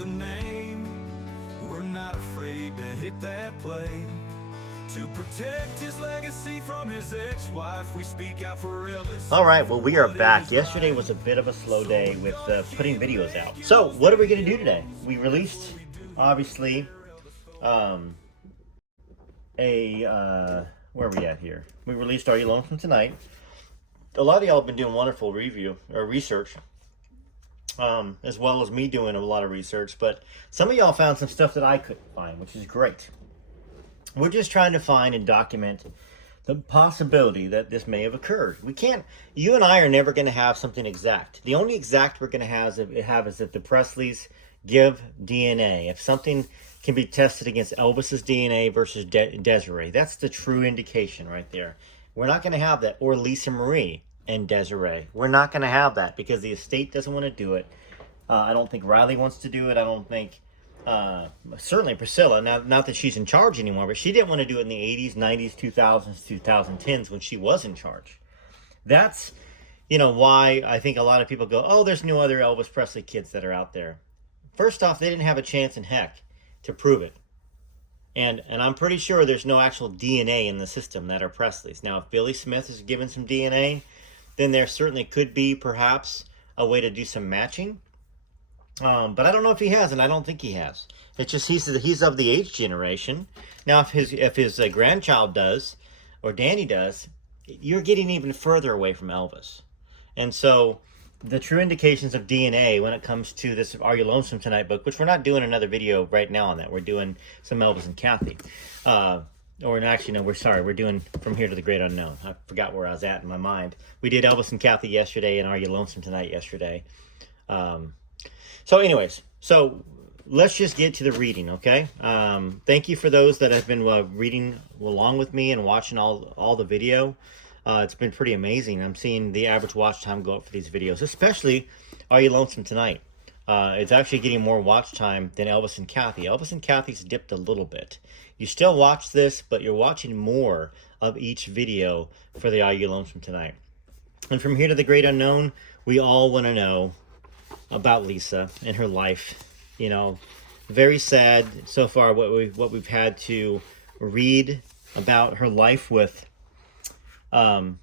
the name. We're not afraid to hit that play. To protect his legacy from his ex-wife, we speak out for Elvis. All right, well, we are back. Yesterday was a bit of a slow day with putting videos out. So, what are we going to do today? We released, obviously, where are we at here? We released Are You Lonesome Tonight? A lot of y'all have been doing wonderful review or research, as well as me doing a lot of research, but some of y'all found some stuff that I couldn't find, which is great. We're just trying to find and document the possibility that this may have occurred. We can't, you and I are never going to have something exact. The only exact we're going to have is if the Presleys give DNA. If something can be tested against Elvis's DNA versus Desiree, that's the true indication right there. We're not going to have that. Or Lisa Marie and Desiree. We're not going to have that because the estate doesn't want to do it. I don't think Riley wants to do it. I don't think, certainly Priscilla, not that she's in charge anymore, but she didn't want to do it in the 80s, 90s, 2000s, 2010s when she was in charge. That's, why I think a lot of people go, oh, there's no other Elvis Presley kids that are out there. First off, they didn't have a chance in heck to prove it. And I'm pretty sure there's no actual DNA in the system that are Presley's. Now, if Billy Smith is given some DNA, then there certainly could be perhaps a way to do some matching. But I don't know if he has, and I don't think he has. It's just he's of the age generation. Now, if his grandchild does, or Danny does, you're getting even further away from Elvis. And so the true indications of DNA when it comes to this Are You Lonesome Tonight book, which we're not doing another video right now on that. We're doing some Elvis and Kathy. We're doing From Here to the Great Unknown. I forgot where I was at in my mind. We did Elvis and Kathy yesterday and Are You Lonesome Tonight yesterday. So let's just get to the reading, okay? Thank you for those that have been reading along with me and watching all the video. It's been pretty amazing. I'm seeing the average watch time go up for these videos, especially Are You Lonesome Tonight? It's actually getting more watch time than Elvis and Kathy. Elvis and Kathy's dipped a little bit. You still watch this, but you're watching more of each video for the Are You Lonesome Tonight? And From Here to the Great Unknown, we all want to know about Lisa and her life. Very sad so far what we've had to read about her life with her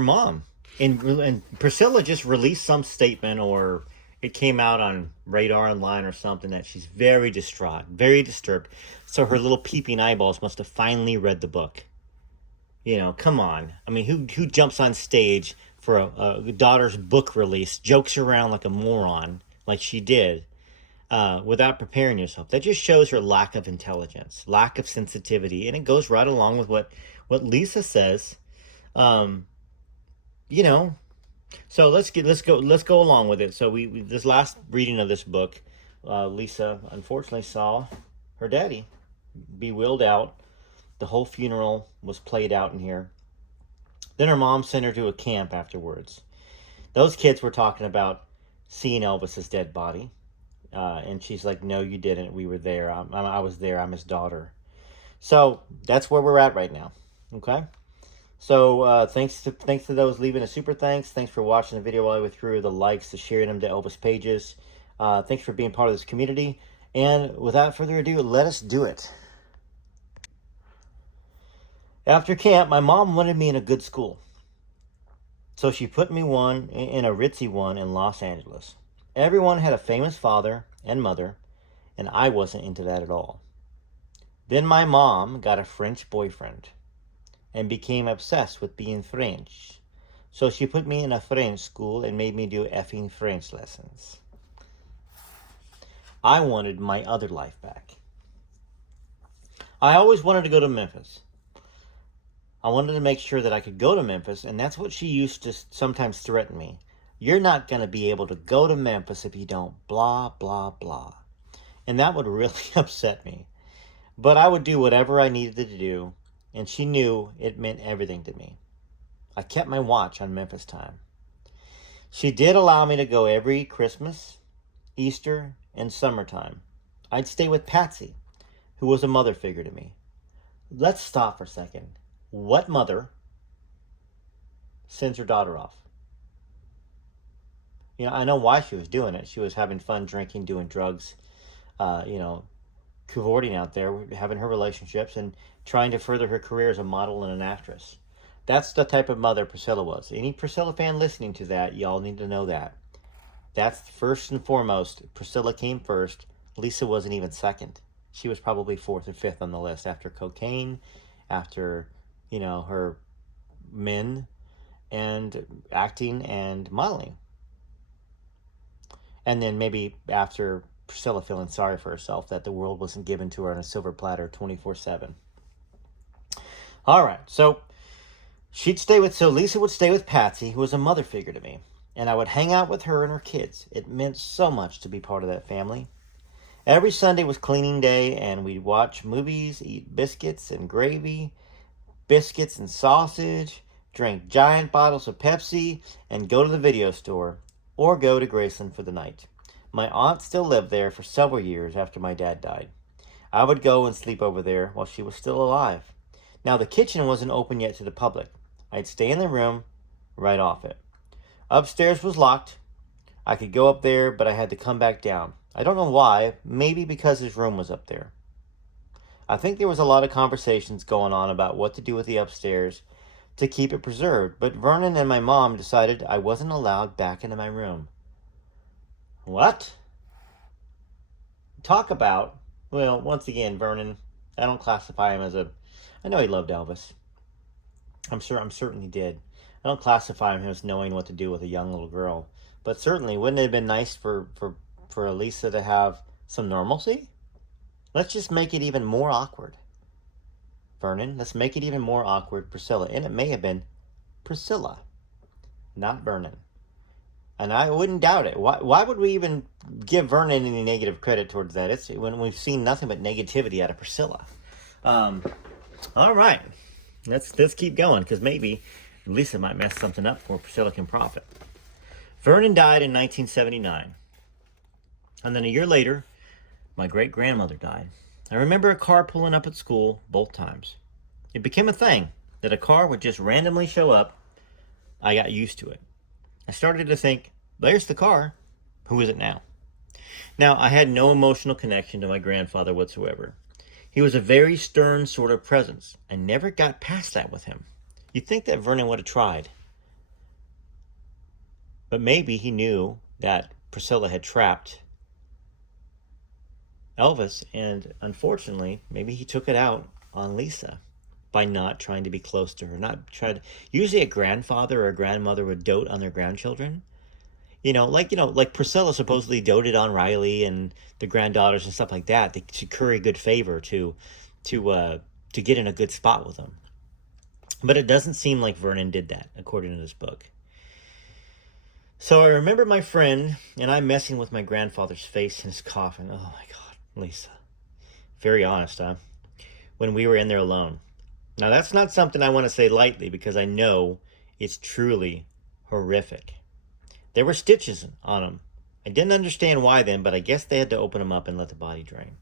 mom. And Priscilla just released some statement, or it came out on Radar Online or something, that she's very distraught, very disturbed. So her little peeping eyeballs must have finally read the book. Come on. I mean, who jumps on stage for a daughter's book release, jokes around like a moron, like she did, without preparing yourself? That just shows her lack of intelligence, lack of sensitivity, and it goes right along with what Lisa says. So let's go along with it. So we this last reading of this book, Lisa unfortunately saw her daddy be wheeled out. The whole funeral was played out in here. Then her mom sent her to a camp afterwards. Those kids were talking about seeing Elvis's dead body. And she's like, no, you didn't. We were there. I was there. I'm his daughter. So that's where we're at right now. Okay? So thanks to those leaving a super thanks. Thanks for watching the video all the way through. The likes, the sharing them to Elvis pages. Thanks for being part of this community. And without further ado, let us do it. After camp, my mom wanted me in a good school. So she put me in a ritzy one in Los Angeles. Everyone had a famous father and mother, and I wasn't into that at all. Then my mom got a French boyfriend and became obsessed with being French. So she put me in a French school and made me do effing French lessons. I wanted my other life back. I always wanted to go to Memphis. I wanted to make sure that I could go to Memphis, and that's what she used to sometimes threaten me. You're not going to be able to go to Memphis if you don't blah, blah, blah. And that would really upset me. But I would do whatever I needed to do, and she knew it meant everything to me. I kept my watch on Memphis time. She did allow me to go every Christmas, Easter, and summertime. I'd stay with Patsy, who was a mother figure to me. Let's stop for a second. What mother sends her daughter off? I know why she was doing it. She was having fun drinking, doing drugs, you know, cavorting out there, having her relationships, and trying to further her career as a model and an actress. That's the type of mother Priscilla was. Any Priscilla fan listening to that, y'all need to know that. That's first and foremost. Priscilla came first. Lisa wasn't even second. She was probably fourth or fifth on the list after cocaine, after, her men, and acting and modeling. And then maybe after Priscilla feeling sorry for herself that the world wasn't given to her on a silver platter 24/7. All right, so Lisa would stay with Patsy, who was a mother figure to me, and I would hang out with her and her kids. It meant so much to be part of that family. Every Sunday was cleaning day, and we'd watch movies, eat biscuits and gravy, biscuits and sausage, drink giant bottles of Pepsi, and go to the video store, or go to Graceland for the night. My aunt still lived there for several years after my dad died. I would go and sleep over there while she was still alive. Now, the kitchen wasn't open yet to the public. I'd stay in the room right off it. Upstairs was locked. I could go up there, but I had to come back down. I don't know why. Maybe because his room was up there. I think there was a lot of conversations going on about what to do with the upstairs to keep it preserved, but Vernon and my mom decided I wasn't allowed back into my room. What? Talk about, well, once again, Vernon, I don't classify him as I know he loved Elvis. I'm certain he did. I don't classify him as knowing what to do with a young little girl. But certainly, wouldn't it have been nice for Elisa to have some normalcy? Let's just make it even more awkward. Vernon, let's make it even more awkward, Priscilla. And it may have been Priscilla, not Vernon. And I wouldn't doubt it. Why would we even give Vernon any negative credit towards that? It's when we've seen nothing but negativity out of Priscilla. All right. Let's keep going, because maybe Lisa might mess something up where Priscilla can profit. Vernon died in 1979. And then a year later, my great-grandmother died. I remember a car pulling up at school both times. It became a thing that a car would just randomly show up. I got used to it. I started to think, there's the car. Who is it now? Now, I had no emotional connection to my grandfather whatsoever. He was a very stern sort of presence. I never got past that with him. You'd think that Vernon would have tried. But maybe he knew that Priscilla had trapped Elvis, and unfortunately, maybe he took it out on Lisa by not trying to be close to her. Usually a grandfather or a grandmother would dote on their grandchildren. Like Priscilla supposedly doted on Riley and the granddaughters and stuff like that to curry good favor, to get in a good spot with them. But it doesn't seem like Vernon did that, according to this book. So I remember my friend and I messing with my grandfather's face in his coffin. Oh my God, Lisa. Very honest, huh? When we were in there alone. Now that's not something I want to say lightly, because I know it's truly horrific. There were stitches on him. I didn't understand why then, but I guess they had to open him up and let the body drain.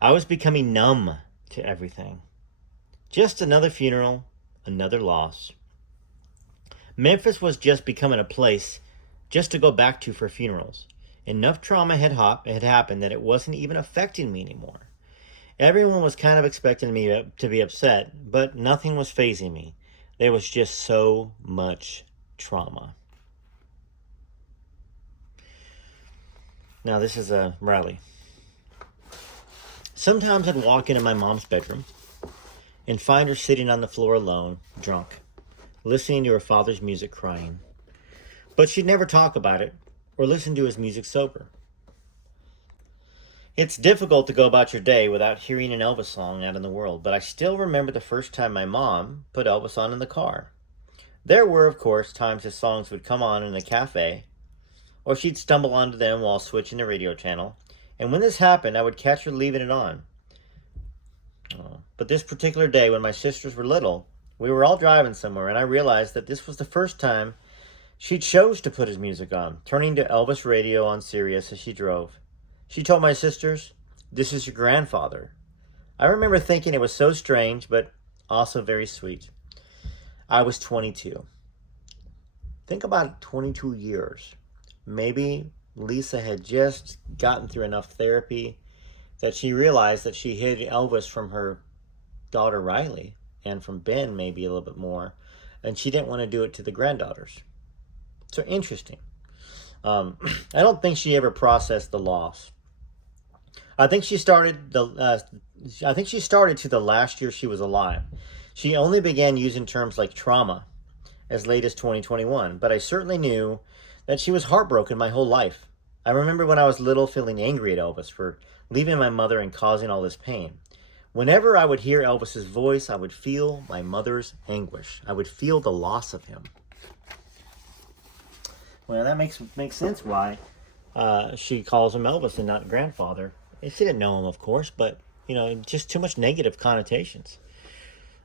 I was becoming numb to everything. Just another funeral, another loss. Memphis was just becoming a place just to go back to for funerals. Enough trauma had happened that it wasn't even affecting me anymore. Everyone was kind of expecting me to be upset, but nothing was fazing me. There was just so much trauma. Now this is Riley. Sometimes I'd walk into my mom's bedroom and find her sitting on the floor alone, drunk, listening to her father's music, crying. But she'd never talk about it or listen to his music sober. It's difficult to go about your day without hearing an Elvis song out in the world, but I still remember the first time my mom put Elvis on in the car. There were, of course, times his songs would come on in a cafe, or she'd stumble onto them while switching the radio channel, and when this happened, I would catch her leaving it on. But this particular day, when my sisters were little, we were all driving somewhere, and I realized that this was the first time she chose to put his music on, turning to Elvis radio on Sirius as she drove. She told my sisters, "This is your grandfather." I remember thinking it was so strange, but also very sweet. I was 22. Think about 22 years. maybe Lisa had just gotten through enough therapy that she realized that she hid Elvis from her daughter Riley and from Ben maybe a little bit more, and she didn't want to do it to the granddaughters. So interesting. I don't think she ever processed the loss. I think she started to the last year she was alive. She only began using terms like trauma as late as 2021, but I certainly knew that she was heartbroken my whole life. I remember when I was little feeling angry at Elvis for leaving my mother and causing all this pain. Whenever I would hear Elvis's voice, I would feel my mother's anguish. I would feel the loss of him. Well, that makes sense why she calls him Elvis and not grandfather. She didn't know him, of course, but, just too much negative connotations.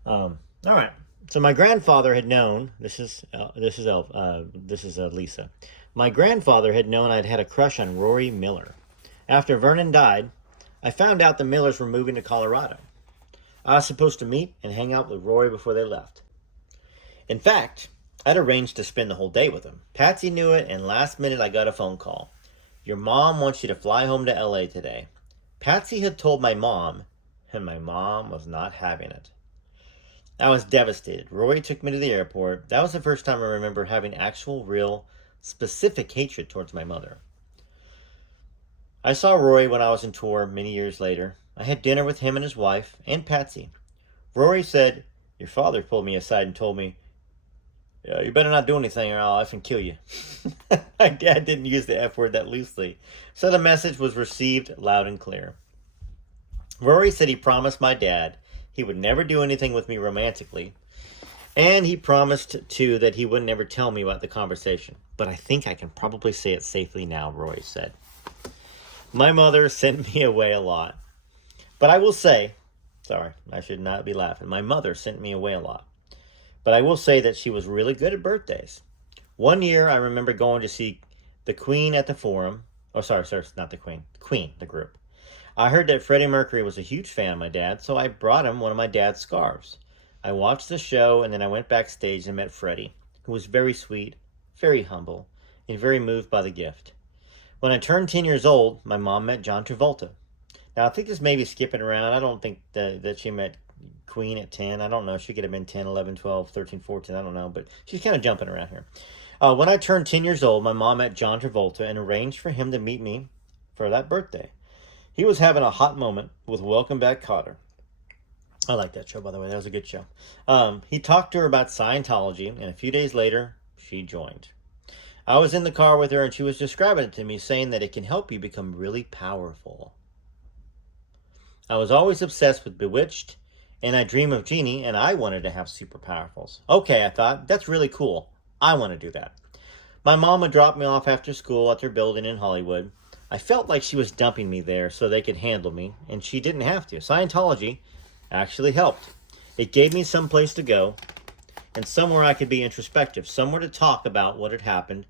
All right. So my grandfather had known, this is Lisa. My grandfather had known I'd had a crush on Rory Miller. After Vernon died, I found out the Millers were moving to Colorado. I was supposed to meet and hang out with Rory before they left. In fact, I'd arranged to spend the whole day with him. Patsy knew it, and last minute I got a phone call. Your mom wants you to fly home to LA today. Patsy had told my mom, and my mom was not having it. I was devastated. Rory took me to the airport. That was the first time I remember having actual, real, specific hatred towards my mother. I saw Rory when I was on tour many years later. I had dinner with him and his wife, and Patsy. Rory said, your father pulled me aside and told me, you better not do anything or I'll effing kill you. My dad didn't use the F word that loosely, so the message was received loud and clear. Rory said he promised my dad he would never do anything with me romantically, and he promised, too, that he would never tell me about the conversation. But I think I can probably say it safely now, Rory said. My mother sent me away a lot. But I will say, sorry, I should not be laughing. My mother sent me away a lot. But I will say that she was really good at birthdays. One year, I remember going to see the Queen at the Forum. Oh, sorry, not the Queen. Queen, the group. I heard that Freddie Mercury was a huge fan of my dad, so I brought him one of my dad's scarves. I watched the show, and then I went backstage and met Freddie, who was very sweet, very humble, and very moved by the gift. When I turned 10 years old, my mom met John Travolta. Now, I think this may be skipping around. I don't think that she met Queen at 10. I don't know. She could have been 10, 11, 12, 13, 14. I don't know, but she's kind of jumping around here. When I turned 10 years old, my mom met John Travolta and arranged for him to meet me for that birthday. He was having a hot moment with Welcome Back, Kotter. I like that show, by the way. That was a good show. He talked to her about Scientology, and a few days later, she joined. I was in the car with her, and she was describing it to me, saying that it can help you become really powerful. I was always obsessed with Bewitched, and I dream of Genie, and I wanted to have superpowers. Okay, I thought, that's really cool. I want to do that. My mom would drop me off after school at their building in Hollywood. I felt like she was dumping me there so they could handle me, and she didn't have to. Scientology actually helped. It gave me some place to go, and somewhere I could be introspective, somewhere to talk about what had happened,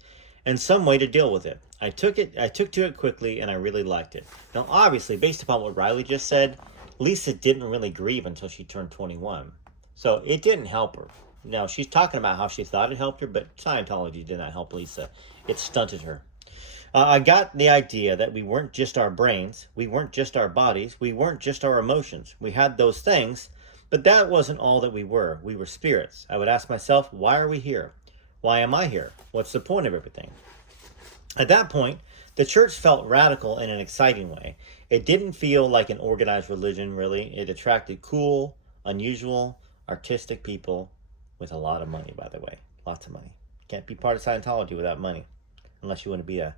and some way to deal with it. I took to it quickly, and I really liked it. Now, obviously, based upon what Riley just said, Lisa didn't really grieve until she turned 21. So it didn't help her. Now, she's talking about how she thought it helped her, but Scientology did not help Lisa. It stunted her. I got the idea that we weren't just our brains, we weren't just our bodies, we weren't just our emotions. We had those things, but that wasn't all that we were. We were spirits. I would ask myself, why are we here? Why am I here? What's the point of everything? At that point, the church felt radical in an exciting way. It didn't feel like an organized religion, really. It attracted cool, unusual, artistic people with a lot of money, by the way. Lots of money. Can't be part of Scientology without money, unless you want to be a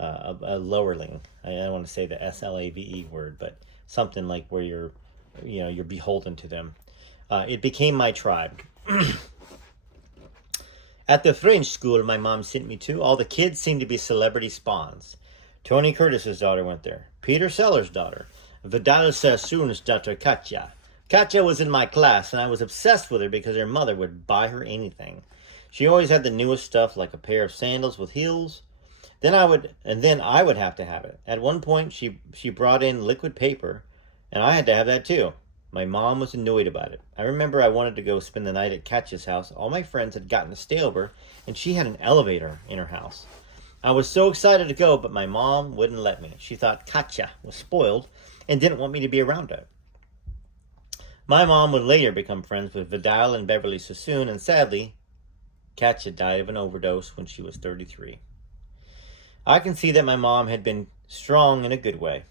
lowerling. I don't want to say the SLAVE word, but something like where you're beholden to them. It became my tribe. At the French school my mom sent me to, all the kids seemed to be celebrity spawns. Tony Curtis's daughter went there. Peter Sellers' daughter. Vidal Sassoon's daughter, Katya. Katya was in my class, and I was obsessed with her because her mother would buy her anything. She always had the newest stuff, like a pair of sandals with heels. Then I would have to have it. At one point, she brought in liquid paper, and I had to have that too. My mom was annoyed about it. I remember I wanted to go spend the night at Katya's house. All my friends had gotten to stay over, and she had an elevator in her house. I was so excited to go, but my mom wouldn't let me. She thought Katya was spoiled and didn't want me to be around her. My mom would later become friends with Vidal and Beverly Sassoon, and sadly, Katya died of an overdose when she was 33. I can see that my mom had been strong in a good way.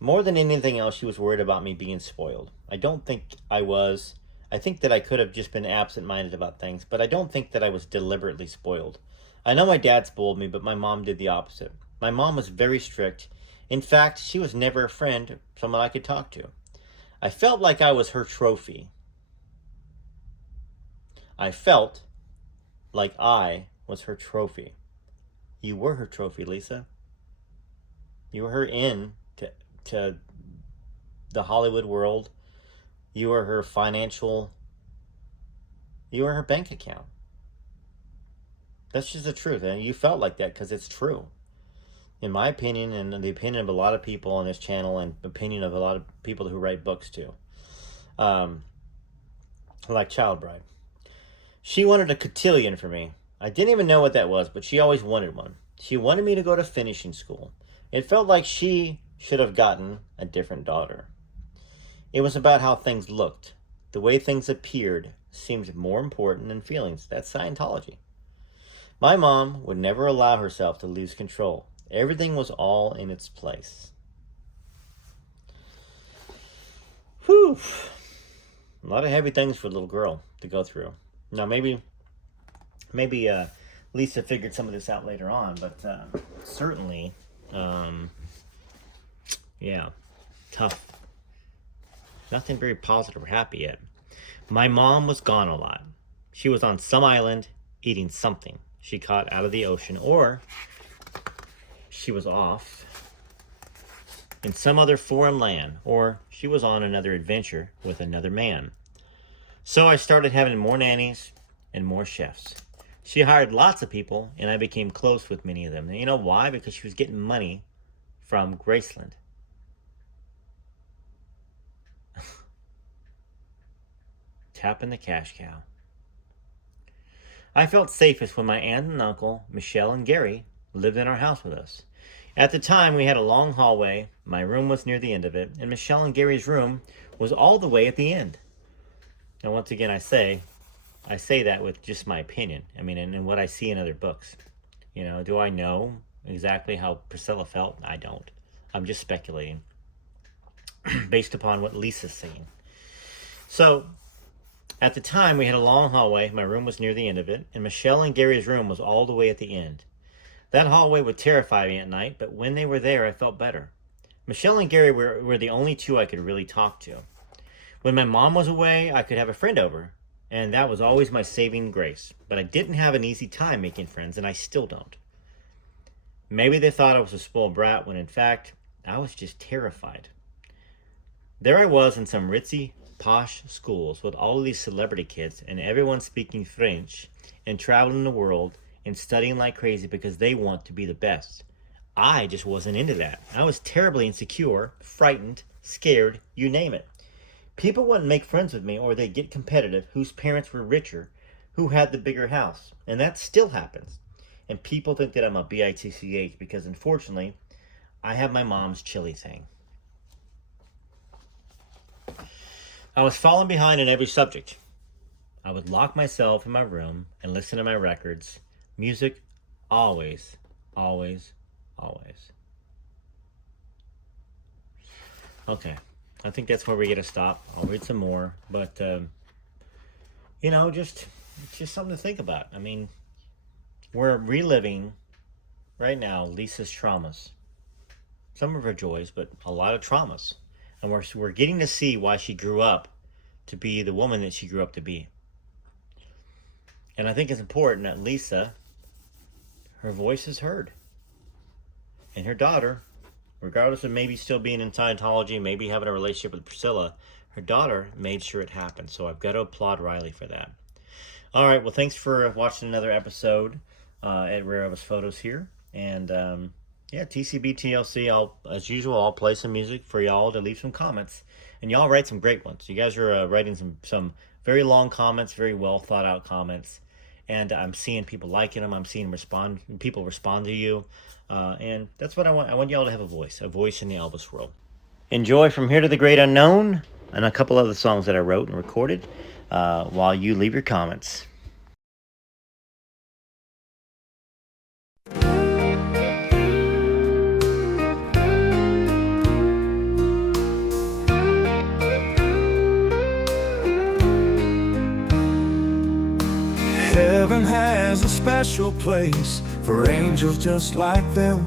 More than anything else, she was worried about me being spoiled. I don't think I was. I think that I could have just been absent-minded about things, but I don't think that I was deliberately spoiled. I know my dad spoiled me, but my mom did the opposite. My mom was very strict. In fact, she was never a friend, someone I could talk to. I felt like I was her trophy. I felt like I was her trophy. You were her trophy, Lisa. You were her in to the Hollywood world. You were her financial. You were her bank account. That's just the truth. And you felt like that because it's true. In my opinion, and the opinion of a lot of people on this channel, and opinion of a lot of people who write books too. Like Child Bride. She wanted a cotillion for me. I didn't even know what that was, but she always wanted one. She wanted me to go to finishing school. It felt like she should have gotten a different daughter. It was about how things looked. The way things appeared seemed more important than feelings. That's Scientology. My mom would never allow herself to lose control. Everything was all in its place. Whew. A lot of heavy things for a little girl to go through. Now, maybe Lisa figured some of this out later on, but certainly, yeah, tough. Nothing very positive or happy yet. My mom was gone a lot. She was on some island eating something she caught out of the ocean, or she was off in some other foreign land, or she was on another adventure with another man. So I started having more nannies and more chefs. She hired lots of people, and I became close with many of them. And you know why? Because she was getting money from Graceland. Tapping the cash cow. I felt safest when my aunt and uncle, Michelle and Gary, lived in our house with us. At the time, we had a long hallway. My room was near the end of it, and Michelle and Gary's room was all the way at the end. Now, once again, I say that with just my opinion. I mean, and what I see in other books. You know, do I know exactly how Priscilla felt? I don't. I'm just speculating based upon what Lisa's saying. So, at the time, we had a long hallway. My room was near the end of it, and Michelle and Gary's room was all the way at the end. That hallway would terrify me at night, but when they were there, I felt better. Michelle and Gary were the only two I could really talk to. When my mom was away, I could have a friend over, and that was always my saving grace. But I didn't have an easy time making friends, and I still don't. Maybe they thought I was a spoiled brat, when in fact, I was just terrified. There I was in some ritzy, posh schools with all of these celebrity kids, and everyone speaking French, and traveling the world, and studying like crazy because they want to be the best. I just wasn't into that. I was terribly insecure, frightened, scared, you name it. People wouldn't make friends with me, or they'd get competitive, whose parents were richer, who had the bigger house. And that still happens. And people think that I'm a bitch because, unfortunately, I have my mom's chili thing. I was falling behind in every subject. I would lock myself in my room and listen to my records. Music, always, always, always. Okay. I think that's where we get to stop. I'll read some more, but you know, it's just something to think about. I mean, we're reliving right now Lisa's traumas, some of her joys, but a lot of traumas, and we're getting to see why she grew up to be the woman that she grew up to be. And I think it's important that Lisa, her voice is heard, and her daughter, regardless of maybe still being in Scientology, maybe having a relationship with Priscilla, her daughter made sure it happened. So I've got to applaud Riley for that. All right, well, thanks for watching another episode at Rare Elvis Photos here. And yeah, TCB TLC, as usual, I'll play some music for y'all to leave some comments. And y'all write some great ones. You guys are writing some very long comments, very well thought out comments. and I'm seeing people liking them. I'm seeing people respond to you, and that's what I want. I want y'all to have a voice in the Elvis world. Enjoy From Here to the Great Unknown and a couple other songs that I wrote and recorded while you leave your comments. Heaven has a special place for angels just like them,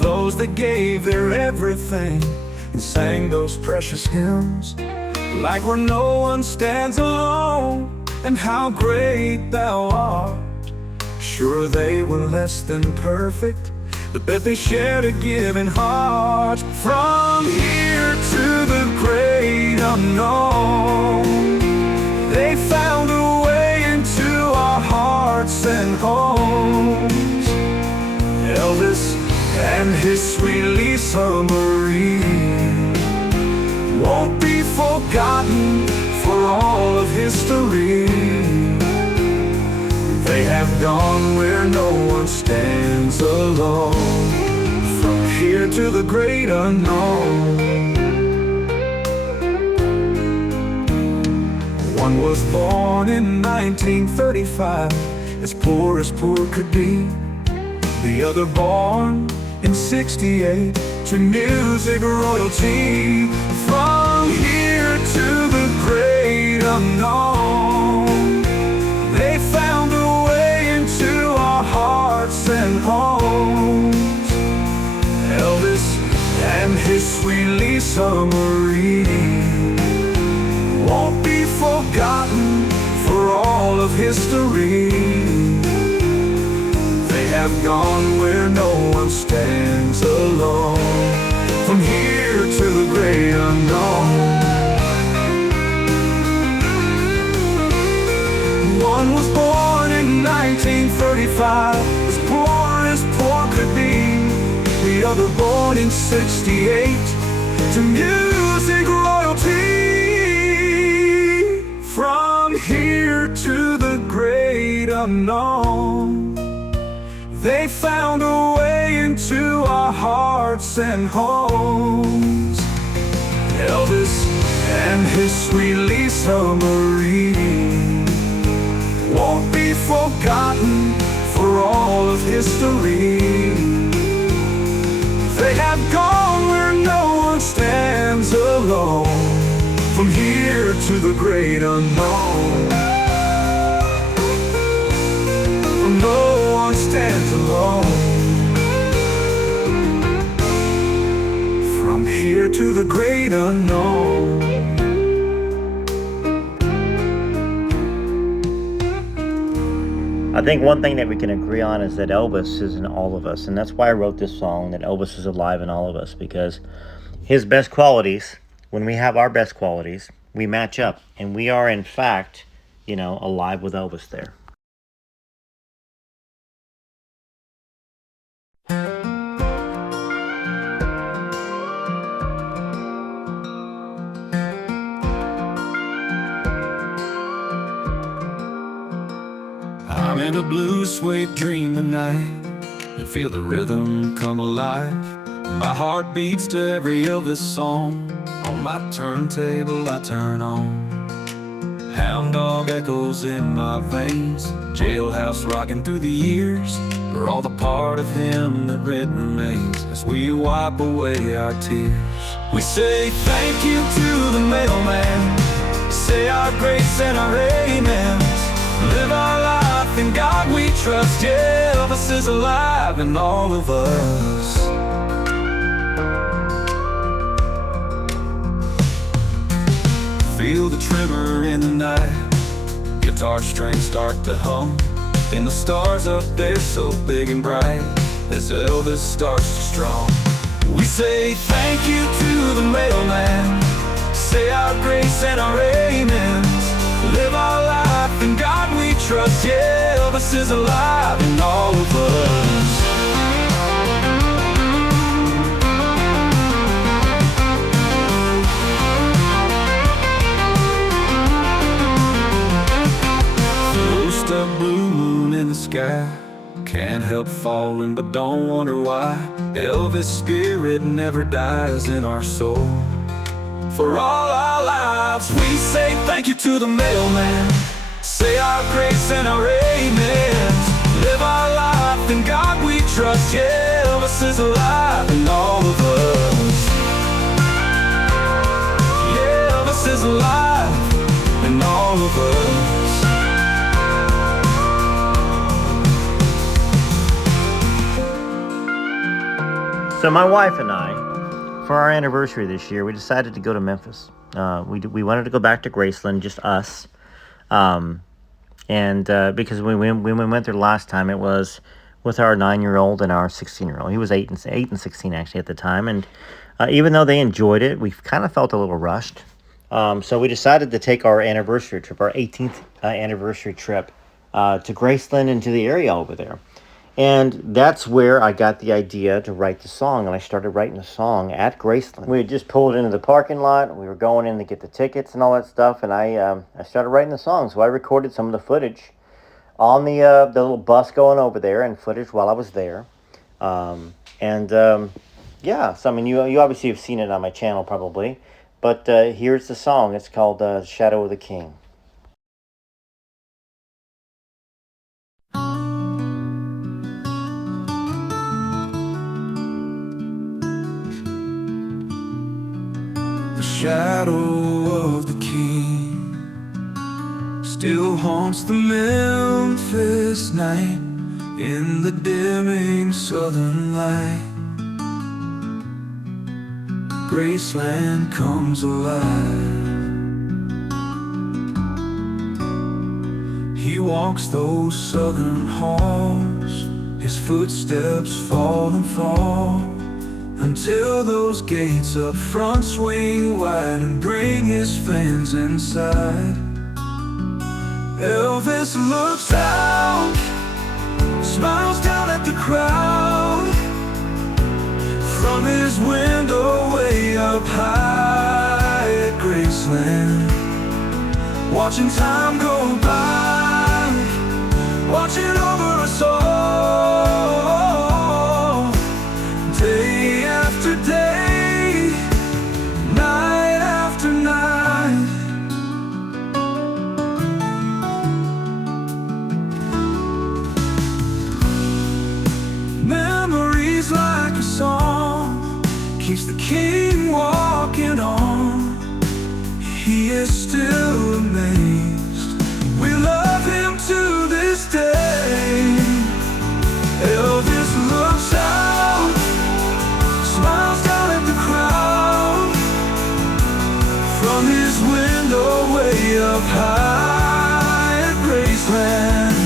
those that gave their everything and sang those precious hymns, like where no one stands alone, and how great thou art. Sure they were less than perfect, but that they shared a giving heart. From here to the great unknown, they found a way into our hearts and homes. Elvis and his sweet Lisa Marie won't be forgotten for all of history. They have gone where no one stands alone, from here to the great unknown. One was born in 1935, as poor could be. The other born in 68 to music royalty. From here to the great unknown, they found a way into our hearts and homes. Elvis and his sweet Lisa Marie won't be forgotten for all of history. They have gone where no one stands alone, from here to the great unknown. One was born in 1935, as poor could be. The other born in 68 to music royalty. From here to the great unknown, they found a way into our hearts and homes. Elvis and his sweet Lisa Marie won't be forgotten for all of history. They have gone where no one stands alone, from here to the great unknown. No one stands alone, from here to the great unknown. I think one thing that we can agree on is that Elvis is in all of us, and that's why I wrote this song, that Elvis is alive in all of us, because his best qualities, when we have our best qualities, we match up, and we are in fact, alive with Elvis there. I'm in a blue suede dream tonight, and feel the rhythm come alive. My heart beats to every Elvis song. On my turntable I turn on. Hound dog echoes in my veins, jailhouse rocking through the years. We're all the part of him that red remains, as we wipe away our tears. We say thank you to the mailman, say our grace and our amens. Live our life in God we trust. Yeah, Elvis is alive in all of us. Feel the tremor in the night, guitar strings start to hum. And the stars up there so big and bright, as Elvis starts to strum. We say thank you to the mailman, say our grace and our amens. Live our life in God we trust. Yeah, Elvis is alive in all of us. Most of help fallen, but don't wonder why. Elvis' spirit never dies in our soul. For all our lives, we say thank you to the mailman. Say our grace and our amens. Live our life in God we trust. Yeah, Elvis is alive in all of us. Yeah, Elvis is alive in all of us. So my wife and I, for our anniversary this year, we decided to go to Memphis. We wanted to go back to Graceland, just us. Because when we went there last time, it was with our 9-year-old and our 16-year-old. He was 8 and 16 actually at the time. And even though they enjoyed it, we kind of felt a little rushed. So we decided to take our anniversary trip, our 18th anniversary trip to Graceland and to the area over there. And that's where I got the idea to write the song, and I started writing the song at Graceland. We had just pulled into the parking lot, we were going in to get the tickets and all that stuff, and I started writing the song. So I recorded some of the footage on the little bus going over there, and footage while I was there. Yeah, so I mean, you obviously have seen it on my channel probably, but here's the song. It's called Shadow of the King. The shadow of the king still haunts the Memphis night in the dimming southern light. Graceland comes alive. He walks those southern halls, his footsteps fall and fall, until those gates up front swing wide and bring his fans inside. Elvis looks out, smiles down at the crowd, from his window way up high at Graceland, watching time go by, watching over us all, day after day, night after night. Memories like a song keeps the king walking on. He is still amazed. We love him to this day. Elvis looks out, smiles down at the crowd, from his window way up high at Graceland,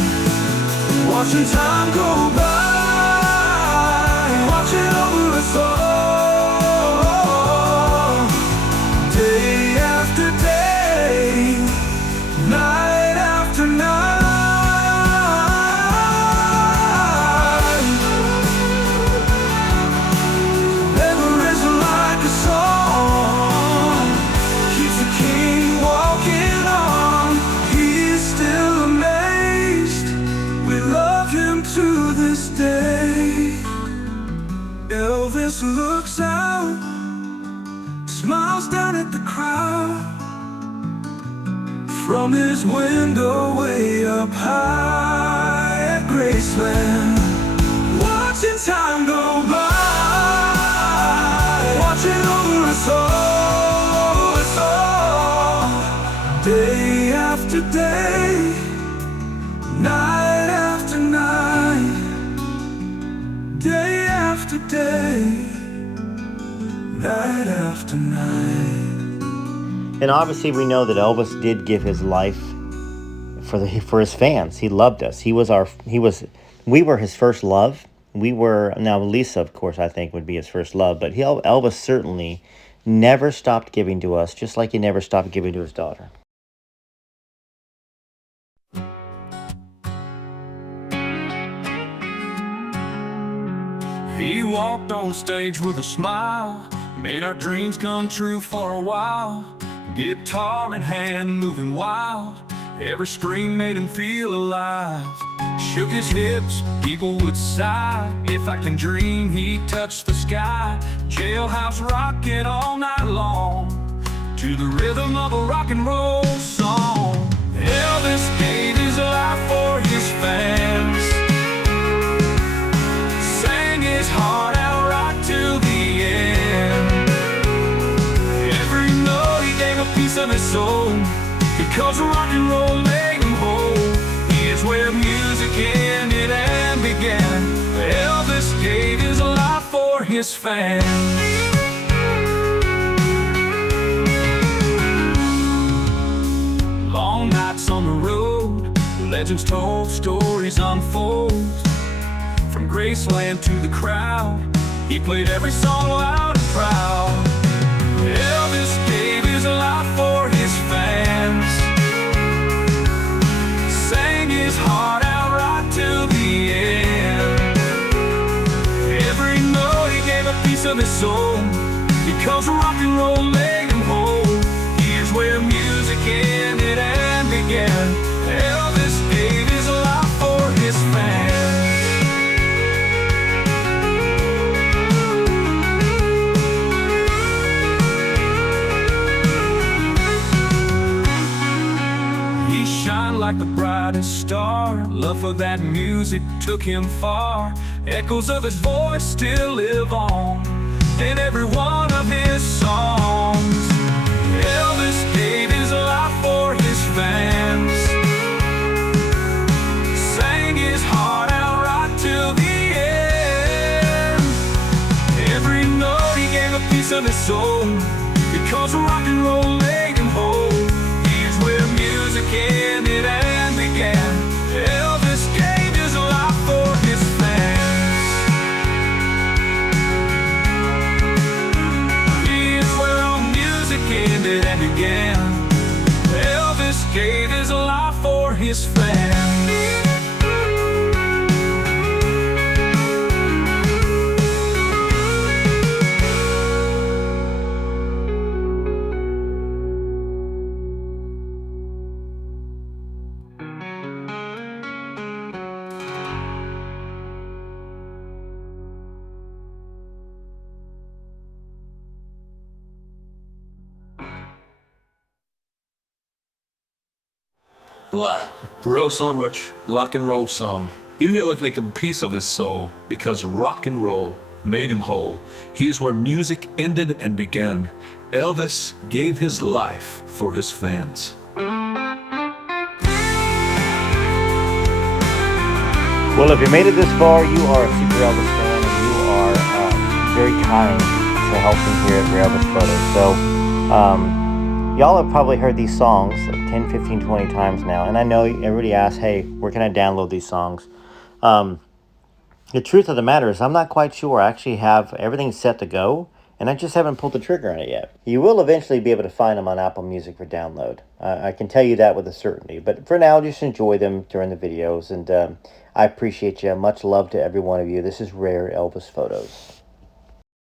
watching time go by, watching over us all, day after day, night after night. Memories like a song keeps the king walking on. He's still amazed. We love him to this day. Elvis looks out, smiles down at the crowd, from his window way up high at Graceland, watching time go by, watching over us all, day after day, night after night, day after day, night after night. And obviously we know that Elvis did give his life for his fans. He loved us. We were his first love. Now Lisa, of course, I think would be his first love, but Elvis certainly never stopped giving to us, just like he never stopped giving to his daughter. He walked on stage with a smile, made our dreams come true for a while. Guitar in hand, moving wild, every scream made him feel alive. shook his hips, people would sigh. If I can dream, he'd touch the sky. Jailhouse rocking all night long, to the rhythm of a rock and roll song. Elvis gave his life for his fans, sang his heart out right till the end. Every note he gave a piece of his soul, because rock and roll made him whole. Here's where music ended and began. Elvis gave his life for his fans. Long nights on the road, legends told, stories unfold. From Graceland to the crowd, he played every song loud and proud. Elvis gave his life for his fans, sang his heart out right till the end. Every note he gave a piece of his soul, because rock and roll made him whole. Here's where music ended and began. Elvis gave his life for his fans. He shined like the brightest star. Love for that music took him far. Echoes of his voice still live on in every one of his songs. Elvis gave his life for his fans, sang his heart out right till the end. Every note he gave a piece of his soul, because rock and roll made him whole. Here's where music ended and began. Elvis gave his life for his fans. Here's where all music ended and began. Elvis gave his life for his fans. Real so much rock and roll song. He was like a piece of his soul, because rock and roll made him whole. Here's where music ended and began. Elvis gave his life for his fans. Well, if you made it this far, you are a super Elvis fan, and you are very kind to help me here at Elvis Photos. So, y'all have probably heard these songs 10, 15, 20 times now, and I know everybody asks, hey, where can I download these songs? The truth of the matter is I'm not quite sure. I actually have everything set to go, and I just haven't pulled the trigger on it yet. You will eventually be able to find them on Apple Music for download. I can tell you that with a certainty, but for now, just enjoy them during the videos, and I appreciate you. Much love to every one of you. This is Rare Elvis Photos.